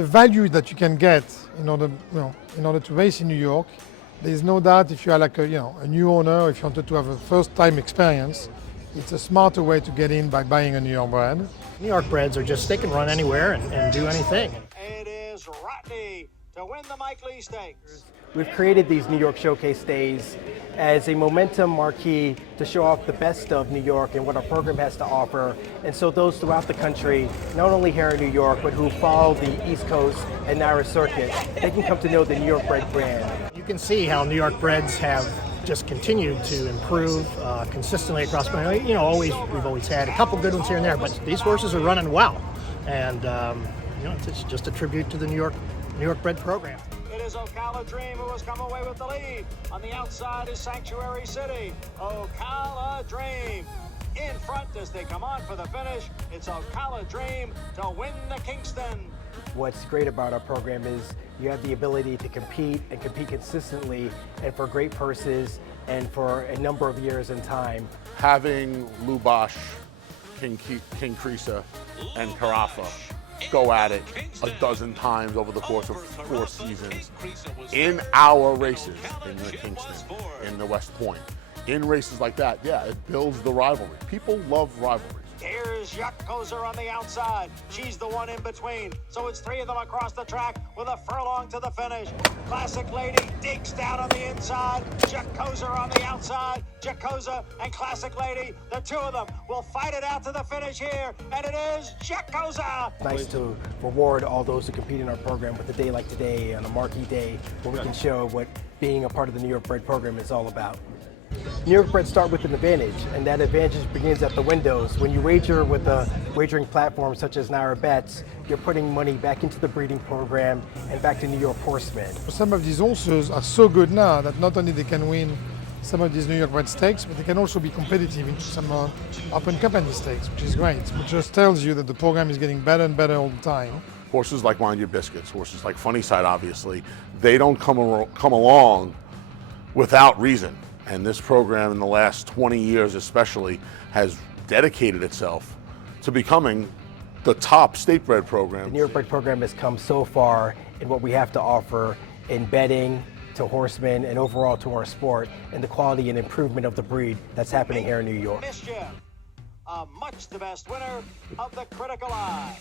the value that you can get in order to race in New York, there's no doubt if you are like a new owner, if you wanted to have a first-time experience, it's a smarter way to get in by buying a New York bred. New York breds are just, they can run anywhere and do anything. It is Rodney to win the Mike Lee Stakes. We've created these New York Showcase Days as a momentum marquee to show off the best of New York and what our program has to offer. And so those throughout the country, not only here in New York, but who follow the East Coast and Narrow Circuit, they can come to know the New York bred brand. You can see how New York breds have just continued to improve consistently across. We've always had a couple good ones here and there, but these horses are running well, and it's just a tribute to the New York bred program. It is Ocala Dream who has come away with the lead. On the outside is Sanctuary City. Ocala Dream in front as they come on for the finish. It's Ocala Dream to win the Kingston. What's great about our program is you have the ability to compete and compete consistently and for great purses and for a number of years in time. Having Lubash, King Creasa, and Carafa go at it a dozen times over the course of 4 seasons in our races in the Kingston, in the West Point. In races like that, yeah, it builds the rivalry. People love rivalries. Here's Jacques Kozer on the outside. She's the one in between. So it's 3 of them across the track with a furlong to the finish. Classic Lady digs down on the inside. Jacques Kozer on the outside. Jacques Kozer and Classic Lady, the 2 of them will fight it out to the finish here. And it is Jacques Kozer. Nice to reward all those who compete in our program with a day like today on a marquee day where we can show what being a part of the New York bred program is all about. New York breds start with an advantage, and that advantage begins at the windows. When you wager with a wagering platform such as NY-bred, you're putting money back into the breeding program and back to New York horsemen. Some of these horses are so good now that not only they can win some of these New York bred stakes, but they can also be competitive into some open company stakes, which is great. Which just tells you that the program is getting better and better all the time. Horses like Mind Your Biscuits, horses like Funny Side, obviously, they don't come along without reason. And this program in the last 20 years especially has dedicated itself to becoming the top state bred program. The New York bred program has come so far in what we have to offer in betting to horsemen and overall to our sport and the quality and improvement of the breed that's happening here in New York. Mischief, much the best winner of the Critical Eye.